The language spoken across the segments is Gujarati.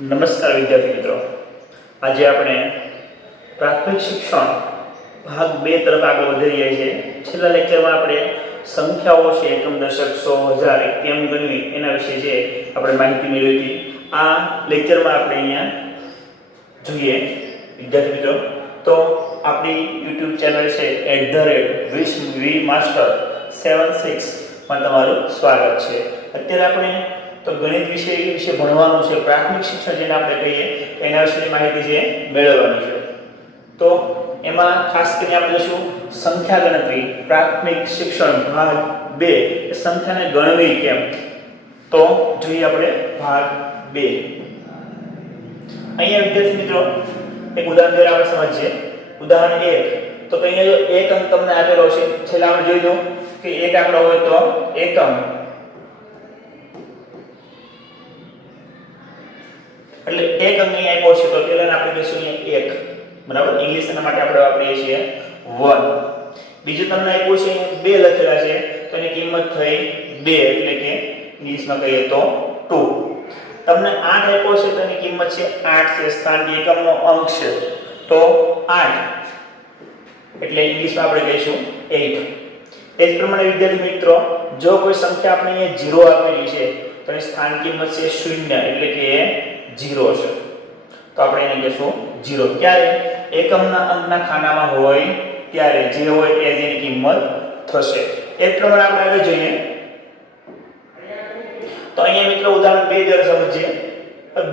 નમસ્કાર વિદ્યાર્થી મિત્રો, આજે આપણે પ્રાથમિક શિક્ષણ ભાગ 2 તરફ આગળ વધી રહ્યા છીએ. છેલ્લા લેક્ચરમાં આપણે સંખ્યાઓ છે, એકમ, દશક, સો, હજાર કેમ ગણવી એના વિશે જે આપણે માહિતી મેળવી હતી. આ લેક્ચરમાં આપણે અહીંયા જોઈએ વિદ્યાર્થી મિત્રો, તો આપણી YouTube ચેનલ છે @vmaster76 માં તમારું સ્વાગત છે. અત્યારે આપણે તો ગણિત વિશે ભણવાનું છે. પ્રાથમિક શિક્ષણ જેને આપણે કહીએ એના વિશેની માહિતી છે મેળવવાની છે. તો એમાં ખાસ કરીને આપણે શું સંખ્યા ગણતરી પ્રાથમિક શિક્ષણ ભાગ 2 એ સંખ્યાને ગણવી કેમ, તો જોઈએ આપણે ભાગ 2. અહીંયા વિદ્યાર્થી મિત્રો એક ઉદાહરણ દ્વારા આપણે સમજીએ. ઉદાહરણ 1, તો અહીંયા જો એક અંક તમને આપેલો છે, છેલ્લા આપણે જોઈ દો કે એક આંકડો હોય તો એકમ, એટલે એક અંક અહીં આપ્યો છે તો પેલા આપણે કહીશું અહીંયા 1, બરાબર. ઇંગ્લિશ એના માટે આપણે વાપરીએ છીએ 1. બીજું તમને આપ્યું છે અહીંયા 2 લખેલા છે તો એની કિંમત થઈ 2, એટલે કે ઇંગ્લિશમાં કહીએ તો 2. તમને 8 આપ્યો છે તો એની કિંમત છે 8 છે, સ્થાનિક એકમનો અંક છે તો 8, એટલે ઇંગ્લિશમાં આપણે કહીશું 8. એ જ પ્રમાણે વિદ્યાર્થી મિત્રો, જો કોઈ સંખ્યા આપણે અહીંયા 0 આપેલી છે તો એની સ્થાન કિંમત છે 0, એટલે કે 0 છે, તો આપણે એને કહીશું 0. ક્યારે? એકમના અંકના ખાનામાં હોય ત્યારે જે હોય એ જ એની કિંમત થશે. એ જ પ્રમાણે આપણે આગળ જોઈએ તો અહીંયા મિત્રો ઉદાહરણ 2 જરા સમજીએ.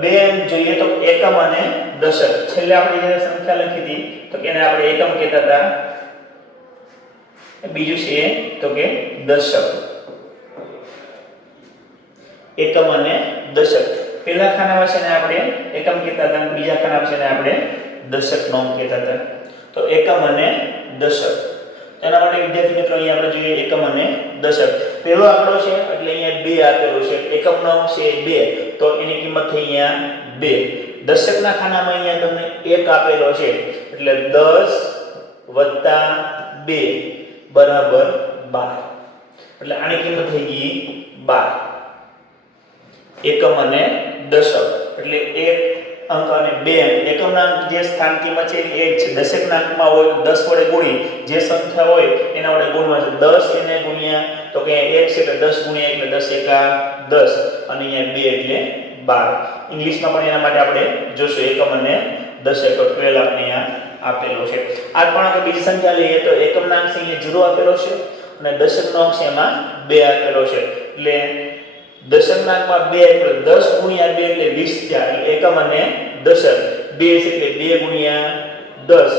2 જોઈએ તો એકમ અને દશક. છેલ્લે આપણે જે સંખ્યા લખી હતી તો એને આપણે એકમ કહેતા હતા, બીજું છે તો કે દશક. એકમ અને દશક. પહેલા ખાનામાં છે ને આપણે એકમ કહેતા હતા, બીજા ખાનામાં છે ને આપણે દશક નો અંક કહેતા હતા. તો એકમ અને દશક. તેના માટે વિદ્યાર્થી મિત્રો અહીંયા આપણે જોઈએ એકમ અને દશક. પહેલો આંકડો છે એટલે અહીંયા 2 આપેલો છે, એકમનો અંક છે 2 તો એની કિંમત થઈ અહીંયા 2. દશકના ખાનામાં અહીંયા તમને 1 આપેલો છે એટલે 10 + 2 બરાબર 12, એટલે આની કિંમત થઈ ગઈ 12. એકમ અને દશક એટલે એક અંક અને 2 અંક. એકમના અંક જે સ્થાન કિંમત છે એ 1 છે. દશકના અંકમાં હોય 10 વડે ગુણી જે સંખ્યા હોય એના વડે ગુણવા છે. 10 એને ગુણ્યા તો કે 1 છે એટલે 10 ગુણ્યા એટલે 10 એકા 10 અને અહીંયા 2 એટલે 12. ઇંગ્લિશમાં પણ એના માટે આપણે જોશું એકમ અને દશક, તો 12 આપણે અહીંયા આપેલો છે. આ પણ આપણે બીજી સંખ્યા લઈએ તો એકમના અંક છે અહીંયા 0 આપેલો છે અને દશકનો અંક છે એમાં 2 આપેલો છે, એટલે દશકના અંકમાં 2 એટલે 10 ગુણ્યા 2 એટલે 20 થયા, એટલે એકમ અને દશક 2 છે એટલે 2 ગુણ્યા 10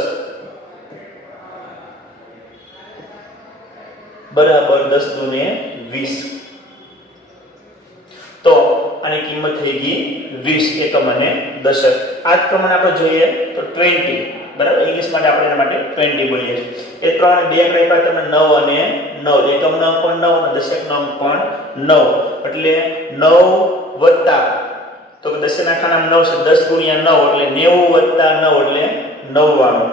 બરાબર 10 દુને 20, તો આની કિંમત થઈ ગઈ 20 એકમ અને દશક. આ જ પ્રમાણે આપણે જોઈએ તો 20, બરાબર. ઇંગ્લિશ માટે આપણે એના માટે 20 બોલીએ છીએ. એ પ્રમાણે બે આંકડા આપ્યા તમને 9 અને 9. એકમનો અંક પણ 9 અને દશકનો અંક પણ 9, એટલે 9 વત્તા તો કે દશકના ખાનામાં 9 છે, 10 ગુણ્યા 9 એટલે 90 + 9 એટલે 99.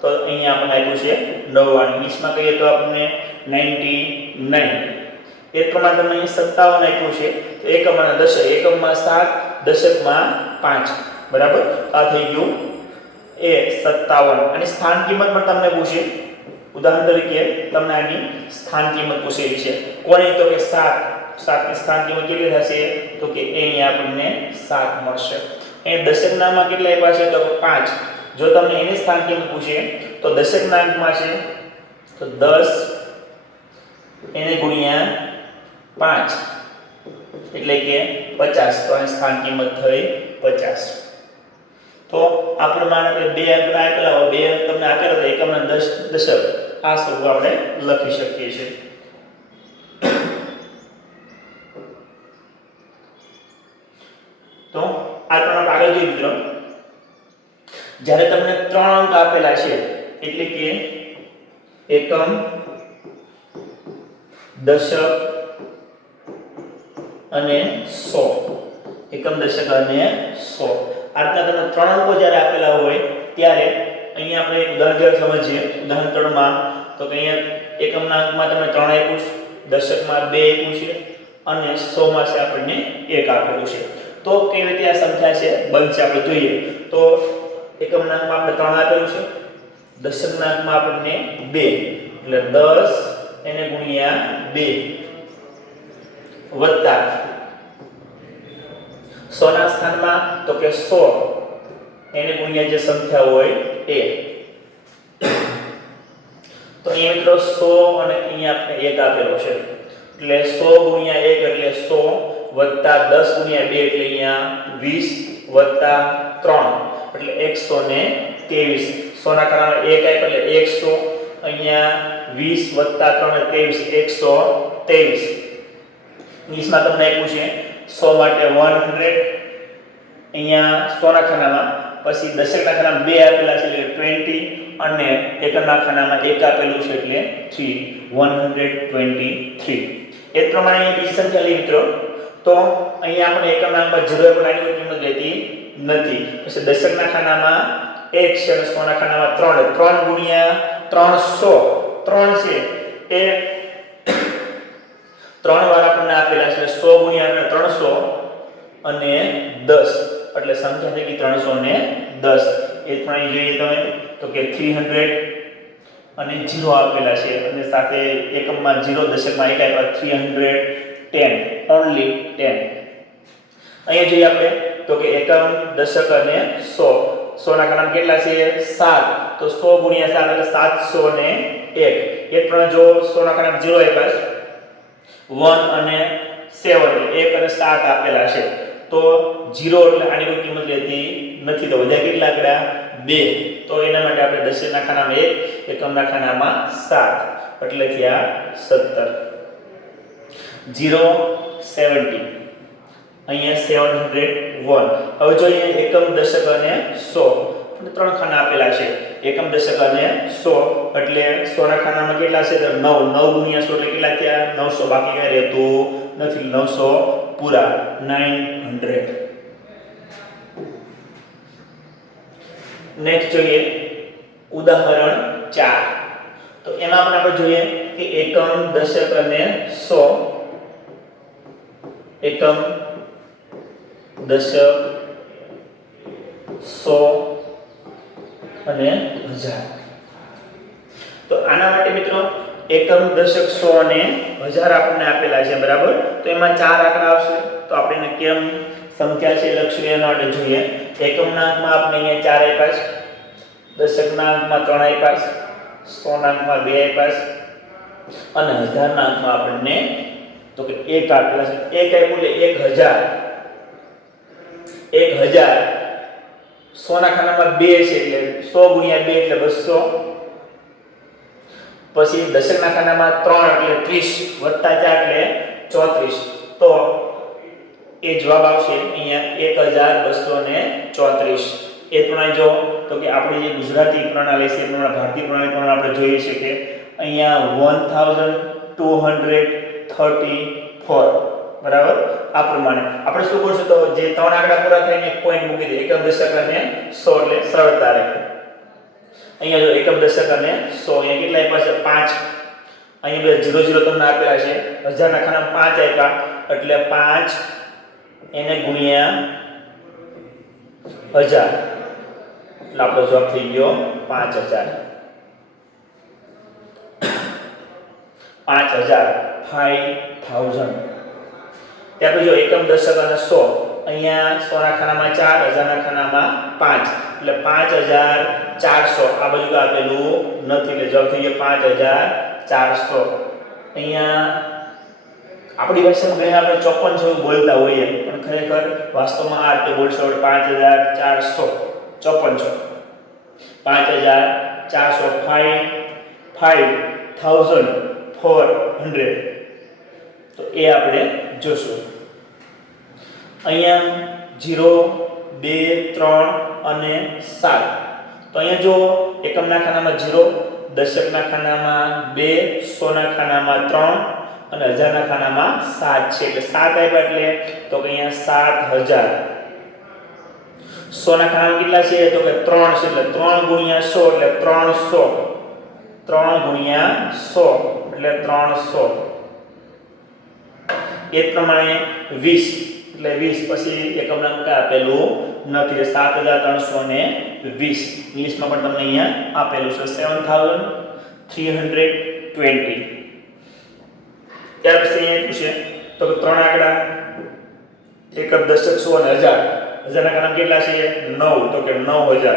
તો અહીંયા આપણને આપ્યું છે 99. ઇંગ્લિશમાં કહીએ તો આપણને 99. એ પ્રમાણે તમને અહીં 57 આપ્યું છે. તો એકમ અને દશક, એકમમાં 7, દશકમાં 5, બરાબર. આ થઈ ગયું 57. અને સ્થાન કિંમત પણ તમને પૂછે. ઉદાહરણ તરીકે તમને આની સ્થાન કિંમત પૂછેલી છે. કોની? તો કે 7 ની સ્થાન કિંમત કેટલી થશે? તો કે અહીંયા આપણને 7 મળશે. અહીં દશકનામાં કેટલા આપ્યા છે? તો 5. જો તમને એની સ્થાન કિંમત પૂછે તો દશકના અંકમાં છે તો 10 એને ગુણ્યા 5 એટલે કે 50, તો આ સ્થાન કિંમત થઈ 50. તો આ પ્રમાણે આપણે બે અંક આપેલા હોય, બે અંક તમને આપેલા હોય એકમ અને દશક, આ સ્વરૂપ આપણે લખી શકીએ છીએ. તો આ પ્રમાણે આગળ જોઈએ મિત્રો, જ્યારે તમને 3 અંક આપેલા છે એટલે કે એકમ, દશક અને 100, એકમ, દશક અને 100, આ રીતના તમને 3 અંકો જ્યારે આપેલા હોય ત્યારે અહીંયા આપણે એક ઉદાહરણ સમજીએ. ઉદાહરણ 3માં તો કે અહીંયા એકમના અંકમાં તમને 3 આપ્યું છે, દશકમાં 2 આપ્યું છે અને 100 માં છે આપણને 1 આપેલું છે. તો કેવી રીતે આ સંખ્યા છે બનશે આપણે જોઈએ. તો એકમનાંકમાં આપણે 3 આપેલું છે, દશકનાંકમાં આપણને 2 એટલે 10 એને ગુણ્યા 2 વત્તા 100 ના સ્થાનમાં તો કે 100 એને ગુણ્યા જે સંખ્યા હોય એ. તો અહીંયા મિત્રો 100 અને અહીંયા આપણે 1 આપેલો છે એટલે 100 ગુણ્યા 1 એટલે 100 વત્તા 10 ગુણ્યા 2 એટલે અહીંયા 20 વત્તા 3 એટલે 123. 100 ના ખૂણામાં 1 આપ્યો એટલે 100, અહીંયા 20 વત્તા 3 એટલે 23 ઇંગ્લિશમાં તમને આપ્યું છે 100 માટે 100, અહીંયા 100 ના ખાનામાં પછી દશકના ખાનામાં 2 આપેલા છે એટલે 20 અને એકમના ખાનામાં 1 આપેલું છે એટલે 123. એ પ્રમાણે બીજી સંખ્યા લઈએ મિત્રો તો અહીંયા આપણે એકમનાંકમાં 0 પર આની કિંમત લેતી નથી. પછી દશકના ખાનામાં 1 છે અને 100 ના ખાનામાં 3, 3 ગુણ્યા 300 3 છે એ 3 વાર આપણને આપેલા છે 100 ગુણ્યા 300 અને 10 એટલે સંખ્યા થઈ ગઈ 310. એ પણ જોઈએ તમે તો કે 300 અને 0 આપેલા છે અને સાથે એકમમાં 0 દશકમાં 1 આપ્યા 310 ઓન્લી 10. અહીંયા જોઈએ આપણે તો કે એકમ દશક અને 100 ના ખાનામાં કેટલા છે 7 તો 100 ગુણ્યા 7 એટલે 701. એ પણ જો 100 ના ખાનામાં 0 આપ્યા 1 અને 7 1 અને 7 આપેલા છે તો 0 એટલે આની કોઈ કિંમત લેતી નથી. તો વધ્યા કેટલા આંકડા 2. તો એના માટે આપણે દશકના ખાનામાં 1 એકમના ખાનામાં 7 એટલે થયા 17. 0 70 અહીંયા 701. હવે જોઈએ એકમ દશક અને 100 ત્રણ ખાના આપેલા છે. એકમ દશક અને 100 એટલે 100 ના ખાનામાં કેટલા છે તો 9 ગુણ્યા 100 એટલે કેટલા થયા 900. બાકી કઈ રહેતું નથી 900 પૂરા 900. નેક્સ્ટ જોઈએ ઉદાહરણ 4. તો એમાં આપણે જોઈએ કે એકમ દશક અને 100 એકમ દશક 100 અને 1000. તો આના માટે મિત્રો એકમ દશક 100 અને 1000 આપણને આપેલા છે બરાબર. તો એમાં 4 આંકડા આવશે તો આપણે કેમ સંખ્યા છે લખશું એના માટે જોઈએ. એકમના અંકમાં આપણે અહીંયા 4 આપ્યા છે, દશકના અંકમાં 3 આપ્યા છે, 100 ના અંકમાં 2 આપ્યા છે અને 1000 ના અંકમાં આપણને તો કે 1 આપેલા છે. 1 આપ્યું એટલે 1000 100 ના ખાનામાં 2 છે એટલે 100 ગુણ્યા 2 એટલે 200. પછી દશકના ખાનામાં 3 એટલે 30 વત્તા 4 એટલે 34. તો એ જવાબ આવશે અહીંયા 1234. એ પ્રમાણે જો તો કે આપણી જે ગુજરાતી પ્રણાલી છે પ્રમાણે ભારતીય પ્રણાલી પ્રમાણે આપણે જોઈએ છે કે અહીંયા 1234 બરાબર. આ પ્રમાણે આપણે શું કરશું તો જે ત્રણ આંકડા પૂરા થાય ને પોઈન્ટ મૂકી દે એકમ દશક અને 100 એટલે સરળતા રહે. અહીંયા જો એકમ દશક અને 100 અહીંયા કેટલા આપ્યા છે 5. અહીંયા બે 0 0 તમને આપેલા છે 1000 ના ખાનામાં 5 આપ્યા એટલે 5 એને ગુણ્યા 1000 એટલે આપણો જવાબ થઈ ગયો 5000. 5000 ત્યાર પછી જો એકમ દશક અને 100 અહીંયા 100 ના ખાનામાં 4 1000 ના ખાનામાં 5 એટલે 5400. આ બાજુ આપેલું નથી એટલે જવાબ થઈ ગયો 5400. અહીંયા આપણી ભાષામાં ઘણી આપણે 54 જેવું બોલતા હોઈએ પણ ખરેખર વાસ્તવમાં આ રીતે બોલશો 5454 5400 તો એ આપણે જોશું. અહીંયા 0 2 3 અને 7. તો અહીંયા જો એકમના ખાનામાં 0, દશકના ખાનામાં 2, 100 ના ખાનામાં 3 અને 1000 ના ખાનામાં 7 છે એટલે 7 આપ્યા એટલે તો કે અહીંયા 7000. 100 ના ખાનામાં કેટલા છે તો કે 3 છે એટલે 3 ગુણ્યા 100 એટલે 300. 3 ગુણ્યા 100 એટલે 300. એ પ્રમાણે 20 એટલે 20 પછી એકમ નામ કે આપેલું નથી 7320 ઇંગ્લિશમાં પણ તમને અહીંયા આપેલું છે 7320 ત્યાર પછી અહીંયા પૂછે તો ત્રણ આંકડા એકમ દશક સો અને હજાર હજારના ખાનામાં કેટલા છે 9 તો કે 9000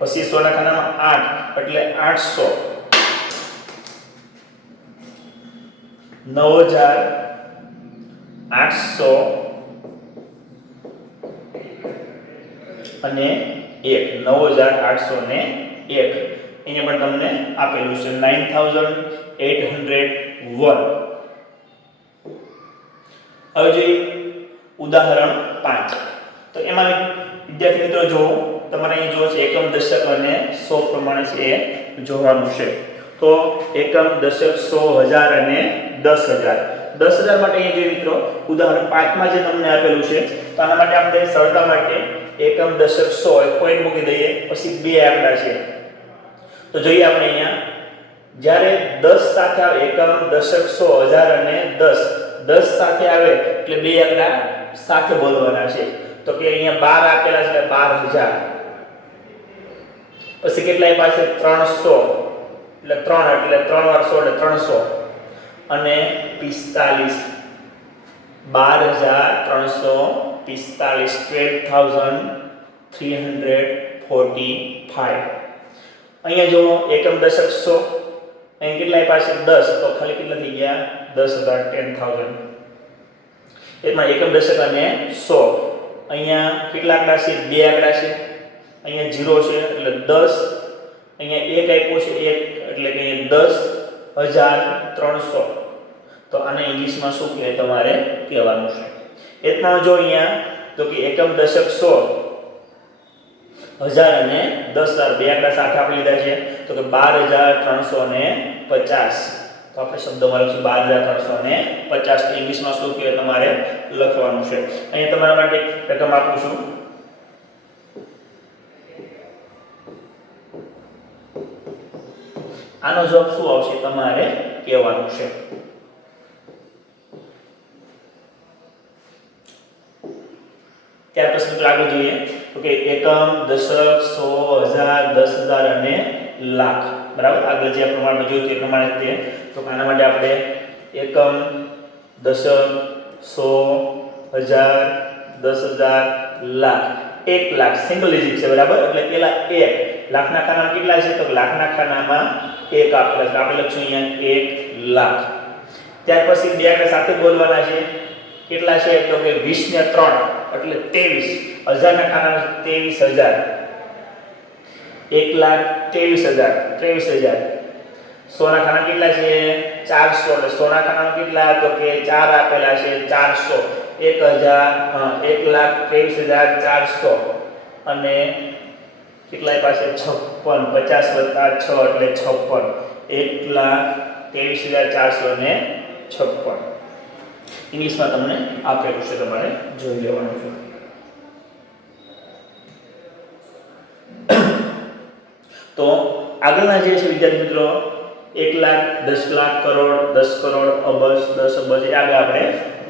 પછી સોના ખાનામાં 8 એટલે 800 9800 અને 1 9801 અહીંયા પણ તમને આપેલું છે 9801 હવે જોઈએ ઉદાહરણ 5 તો એમાં વિદ્યાર્થી મિત્રો જો તમારે અહીં જો છે એકમ દશક અને 100 પ્રમાણે છે એ જોવાનું છે તો એકમ દશક 100 1000 અને 10000 10000 માટે અહીં જોઈએ મિત્રો ઉદાહરણ 5 માં જે તમને આપેલું છે તો આના માટે આપણે સરળતા માટે એકમ દશક 100 એક પોઈન્ટ મૂકી દઈએ પછી બે આંકડા છે તો જોઈએ આપણે અહીંયા જ્યારે 10 સાથે આવે એકમ દશક 100 1000 અને 10 સાથે આવે એટલે બે આંકડા સાથે બોલવાના છે તો કે અહીંયા 12 આપેલા છે 12000 પછી કેટલા આપ્યા છે 300 એટલે 3 એટલે 3 વાર 100 એટલે 300 અને 45 12345 અહીંયા જો એકમ દશક 100 અહીં કેટલા આપ્યા છે 10 તો ખાલી કેટલા થઈ ગયા 10000 એમાં એકમ દશક અને 100 અહીંયા કેટલા આંકડા છે બે આંકડા છે અહીંયા 0 છે એટલે 10 અહીંયા 1 આપ્યો છે 1 એટલે કે 10300 તો આને ઇંગ્લિશમાં શું કહે તમારે કહેવાનું છે એટલા જો અહીંયા તો કે એકમ દશક 100 1000 અને 10000 બે આંકડા સાથે આપણે લીધા છે તો કે 12350 તો આપણે શબ્દમાં લખીશું 12350 તો ઇંગ્લિશમાં શું કહે તમારે લખવાનું છે અહીંયા તમારા માટે રકમ આપું છું આનો જવાબ શું આવશે તમારે કહેવાનું છે ત્યાર પછી મિત્રો આગળ જોઈએ તો કે એકમ દશક 100 1000 10000 અને લાખ બરાબર આગળ જે પ્રમાણમાં જોયું તે પ્રમાણે તે તો આના માટે આપણે એકમ દશક 100 1000 10000 લાખ 1 લાખ સિંગલ ડિજિટ છે બરાબર એટલે પેલા 1 લાખના ખાનામાં કેટલા છે તો લાખના ખાનામાં 1 આપેલા છે આપણે લખશું અહીંયા 1 લાખ ત્યાર પછી બે આંકડા સાથે બોલવાના છે કેટલા છે તો કે 20 ને 3 એટલે 23 હજારના ખાનામાં 23000 1,23,000 સોના ખાના કેટલા છે 400 એટલે સોના ખાનામાં કેટલા તો કે 4 આપેલા છે 400 1,23,400 અને કેટલાય પાસે 56 50 + 6 એટલે 56 1,23,400 ને 56 ઇંગ્લિશમાં તમને આપેલું છે તમારે જોઈ લેવાનું છે તો આગળના જે છે વિદ્યાર્થી મિત્રો 1 લાખ 10 લાખ કરોડ 10 કરોડ અબજ 10 અબજ એ આગળ આપણે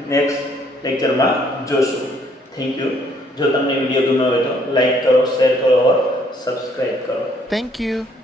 નેક્સ્ટ લેક્ચરમાં જોશું થેન્ક યુ જો તમને વિડિયો ગમ્યો હોય તો લાઈક કરો શેર કરો और सब्सक्राइब करो थैंक यू।